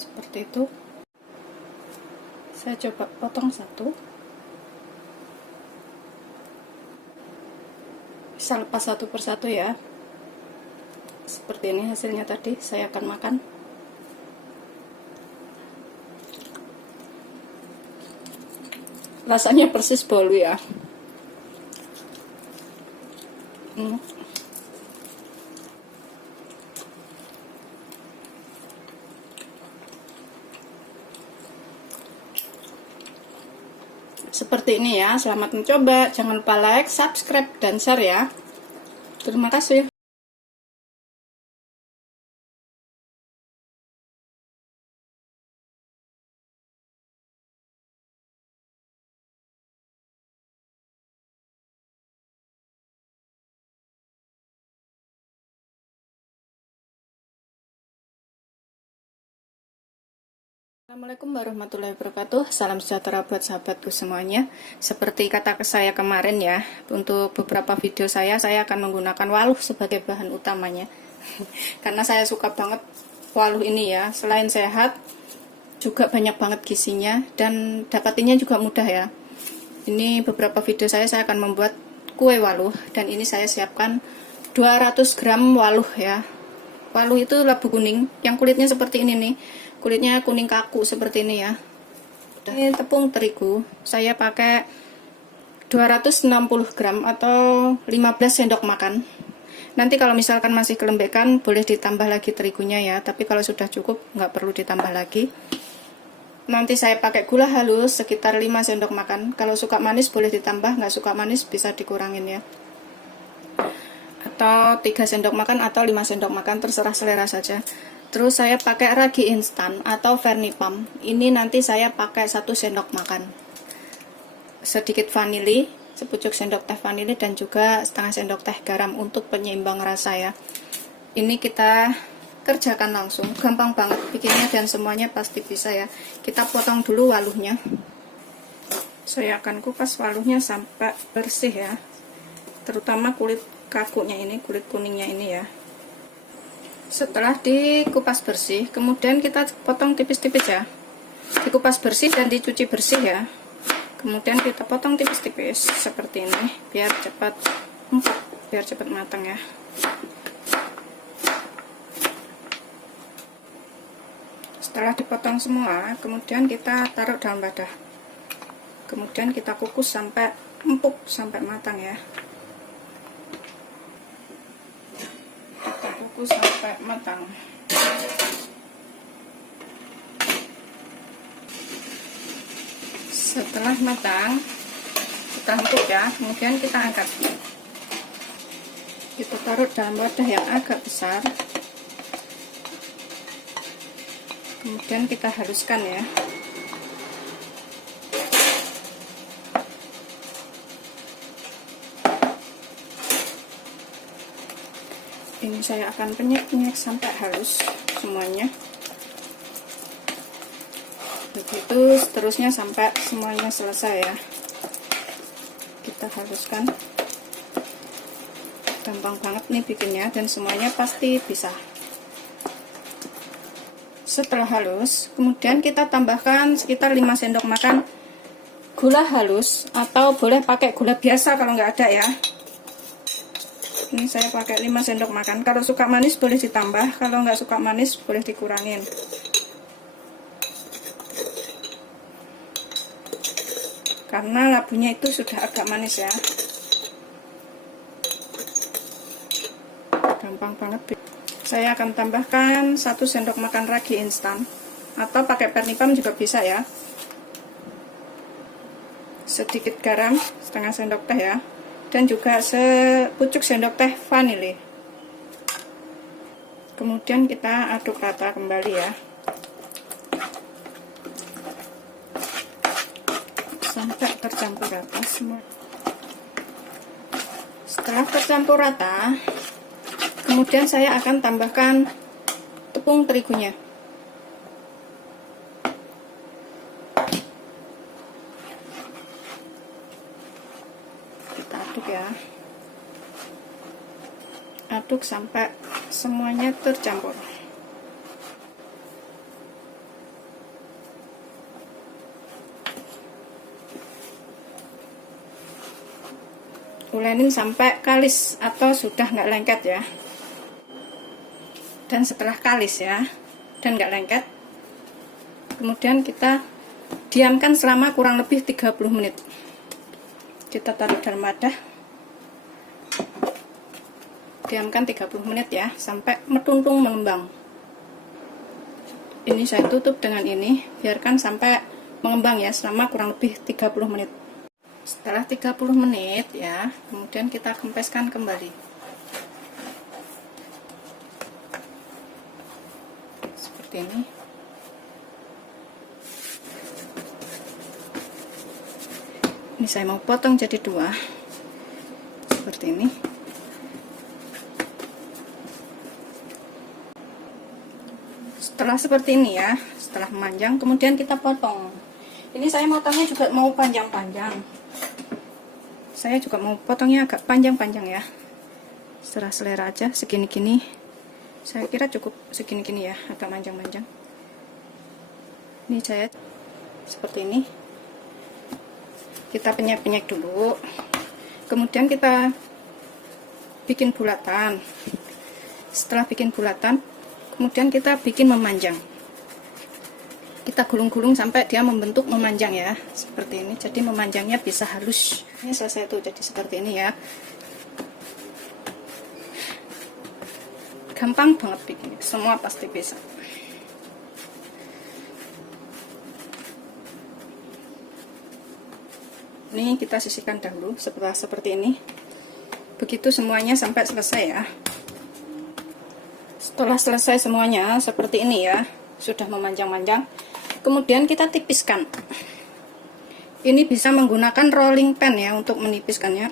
seperti itu. Saya coba potong satu, bisa lepas satu persatu ya. Seperti ini hasilnya tadi. Saya akan makan. Rasanya persis bolu ya. Seperti ini ya. Selamat mencoba. Jangan lupa like, subscribe, dan share ya. Terima kasih. Assalamualaikum warahmatullahi wabarakatuh. Salam sejahtera buat sahabatku semuanya. Seperti kata saya kemarin ya, untuk beberapa video saya akan menggunakan waluh sebagai bahan utamanya. Karena saya suka banget waluh ini ya. Selain sehat, juga banyak banget gizinya, dan dapatinnya juga mudah ya. Ini beberapa video saya akan membuat kue waluh, dan ini saya siapkan 200 gram waluh ya. Waluh itu labu kuning, yang kulitnya seperti ini nih. Kulitnya kuning kaku seperti ini ya. Ini tepung terigu, saya pakai 260 gram atau 15 sendok makan. Nanti kalau misalkan masih kelembekan boleh ditambah lagi terigunya ya, tapi kalau sudah cukup nggak perlu ditambah lagi. Nanti saya pakai gula halus sekitar 5 sendok makan. Kalau suka manis boleh ditambah, nggak suka manis bisa dikurangin ya. Atau 3 sendok makan atau 5 sendok makan, terserah selera saja. Terus saya pakai ragi instan atau Vernipam. Ini nanti saya pakai 1 sendok makan. Sedikit vanili, sepucuk sendok teh vanili, dan juga setengah sendok teh garam untuk penyeimbang rasa ya. Ini kita kerjakan langsung, gampang banget bikinnya dan semuanya pasti bisa ya. Kita potong dulu waluhnya. Saya akan kupas waluhnya sampai bersih ya. Terutama kulit kakunya ini, kulit kuningnya ini ya. Setelah dikupas bersih, kemudian kita potong tipis-tipis ya. Dikupas bersih dan dicuci bersih ya. Kemudian kita potong tipis-tipis seperti ini, biar cepat empuk, biar cepat matang ya. Setelah dipotong semua, kemudian kita taruh dalam wadah. Kemudian kita kukus sampai empuk, sampai matang ya. Sampai matang. Setelah matang, kita empuk ya, kemudian kita angkat. Kita taruh dalam wadah yang agak besar. Kemudian kita haluskan ya. Ini saya akan penyek-penyek sampai halus semuanya. Begitu seterusnya sampai semuanya selesai ya. Kita haluskan. Gampang banget nih bikinnya dan semuanya pasti bisa. Setelah halus, kemudian kita tambahkan sekitar 5 sendok makan gula halus, atau boleh pakai gula biasa kalau nggak ada ya. Ini saya pakai 5 sendok makan. Kalau suka manis boleh ditambah, kalau nggak suka manis boleh dikurangin. Karena labunya itu sudah agak manis ya. Gampang banget. Saya akan tambahkan 1 sendok makan ragi instan, atau pakai Vernipam juga bisa ya. Sedikit garam, setengah sendok teh ya. Dan juga sepucuk sendok teh vanili. Kemudian kita aduk rata kembali ya, sampai tercampur rata semua. Setelah tercampur rata, kemudian saya akan tambahkan tepung terigunya. Aduk ya, aduk sampai semuanya tercampur. ulenin sampai kalis atau sudah nggak lengket ya. Dan setelah kalis ya dan nggak lengket, kemudian kita diamkan selama kurang lebih 30 menit. Kita taruh dalam wadah, diamkan 30 menit ya, sampai metuntung mengembang. Ini saya tutup dengan ini, biarkan sampai mengembang ya, selama kurang lebih 30 menit. Setelah 30 menit ya, kemudian kita kempeskan kembali. Seperti ini. Ini saya mau potong jadi 2. Seperti ini. Setelah seperti ini ya, setelah memanjang, kemudian kita potong. Ini saya motongnya juga mau panjang-panjang. Saya juga mau potongnya agak panjang-panjang ya. Serah selera aja, segini-gini. Saya kira cukup segini-gini ya, agak panjang-panjang. Ini saya seperti ini. Kita penyek-penyek dulu. Kemudian kita bikin bulatan. Setelah bikin bulatan, kemudian kita bikin memanjang. Kita gulung-gulung sampai dia membentuk memanjang ya, seperti ini. Jadi memanjangnya bisa halus. Ini selesai tuh, jadi seperti ini ya. Gampang banget bikin, semua pasti bisa. Ini kita sisihkan dahulu seperti ini. Begitu semuanya sampai selesai ya. Setelah selesai semuanya seperti ini ya, sudah memanjang-manjang, kemudian kita tipiskan. Ini bisa menggunakan rolling pen ya untuk menipiskannya,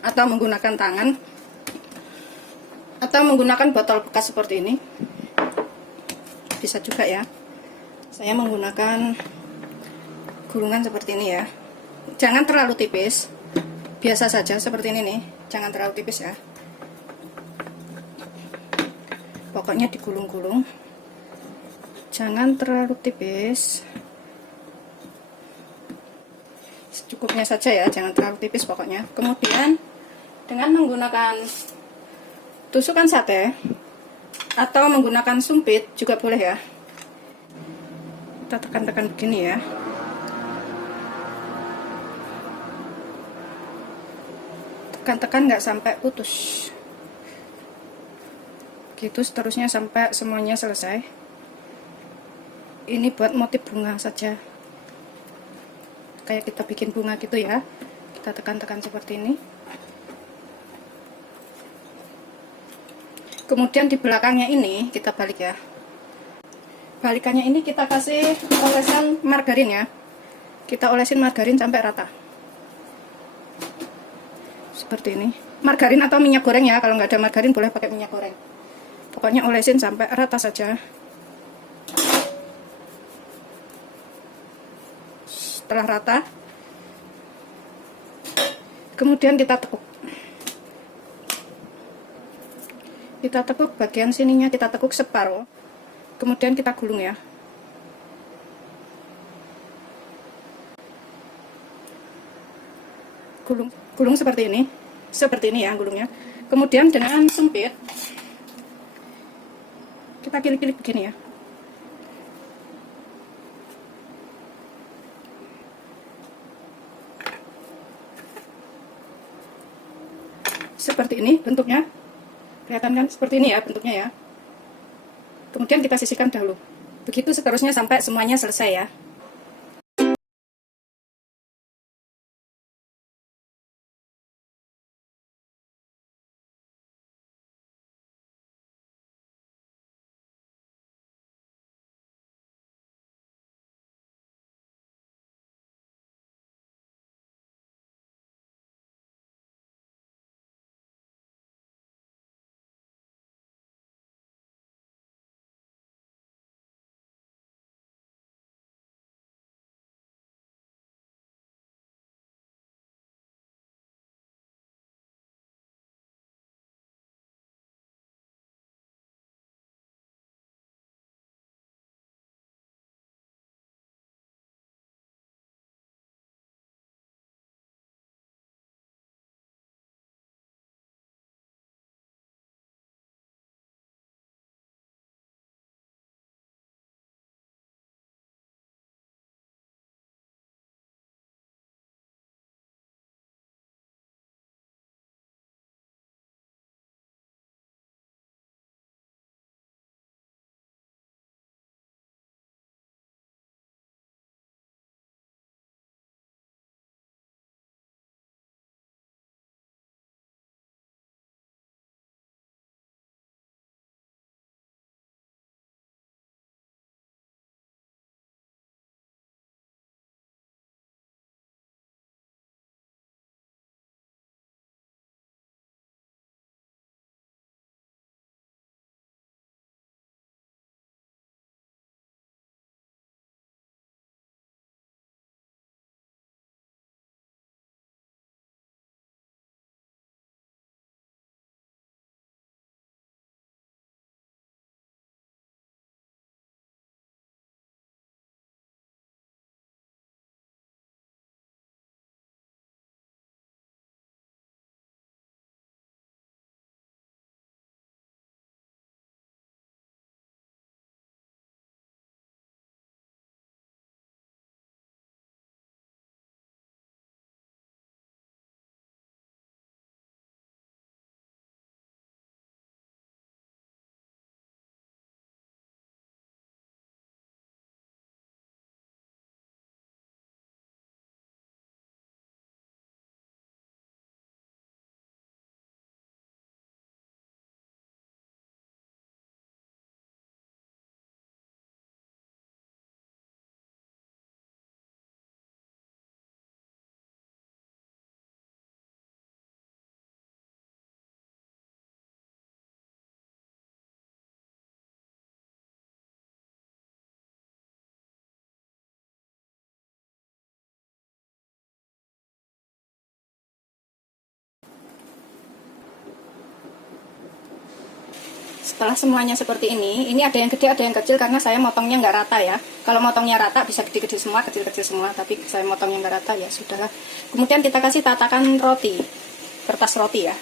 atau menggunakan tangan, atau menggunakan botol bekas seperti ini, bisa juga ya. Saya menggunakan gulungan seperti ini ya. Jangan terlalu tipis, biasa saja seperti ini nih, jangan terlalu tipis ya. Pokoknya digulung-gulung, jangan terlalu tipis, secukupnya saja ya, jangan terlalu tipis pokoknya. Kemudian dengan menggunakan tusukan sate atau menggunakan sumpit juga boleh ya. Kita tekan-tekan begini ya. Tekan-tekan nggak sampai putus. Gitu seterusnya sampai semuanya selesai. Ini buat motif bunga saja, kayak kita bikin bunga gitu ya. Kita tekan-tekan seperti ini. Kemudian di belakangnya ini kita balik ya. Balikannya ini kita kasih olesan margarin ya. Kita olesin margarin sampai rata. Seperti ini. Margarin atau minyak goreng ya. Kalau nggak ada margarin boleh pakai minyak goreng. Pokoknya olesin sampai rata saja. Setelah rata, kemudian kita tekuk. Kita tekuk bagian sininya, kita tekuk separuh. Kemudian kita gulung ya. Gulung seperti ini. Seperti ini ya gulungnya. Kemudian dengan sumpit kita kilik-kilik begini ya. Seperti ini bentuknya. Kelihatan kan? Seperti ini ya bentuknya ya. Kemudian kita sisihkan dahulu. Begitu seterusnya sampai semuanya selesai ya. Setelah semuanya seperti ini ada yang gede, ada yang kecil karena saya motongnya nggak rata ya. Kalau motongnya rata bisa gede-gede semua, kecil-kecil semua, tapi saya motongnya nggak rata ya sudahlah. Kemudian kita kasih tatakan roti, kertas roti ya.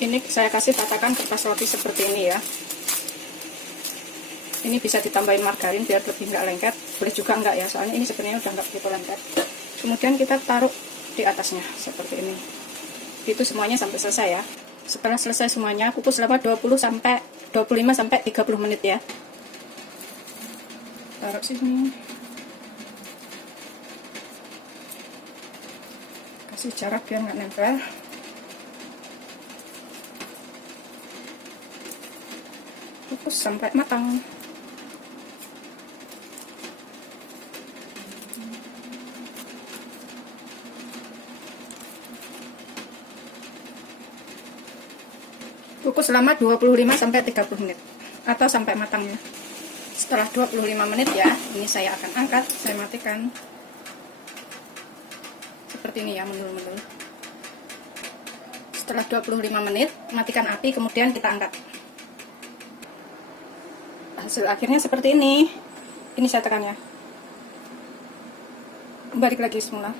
Ini saya kasih tatakan kertas roti seperti ini ya. Ini bisa ditambahin margarin biar lebih nggak lengket, boleh juga enggak ya, soalnya ini sebenarnya udah nggak begitu lengket. Kemudian kita taruh di atasnya seperti ini. Itu semuanya sampai selesai ya. Setelah selesai semuanya, kukus selama 25 sampai 30 menit ya. Taruh sini. Kasih jarak biar nggak nempel. Kukus sampai matang. Kukus selama 25 sampai 30 menit atau sampai matangnya. Setelah 25 menit ya, ini saya akan angkat, saya matikan. Seperti ini ya, mendul-mendul. Setelah 25 menit, matikan api, kemudian kita angkat. Hasil akhirnya seperti ini. Ini saya tekan ya. Balik lagi semula.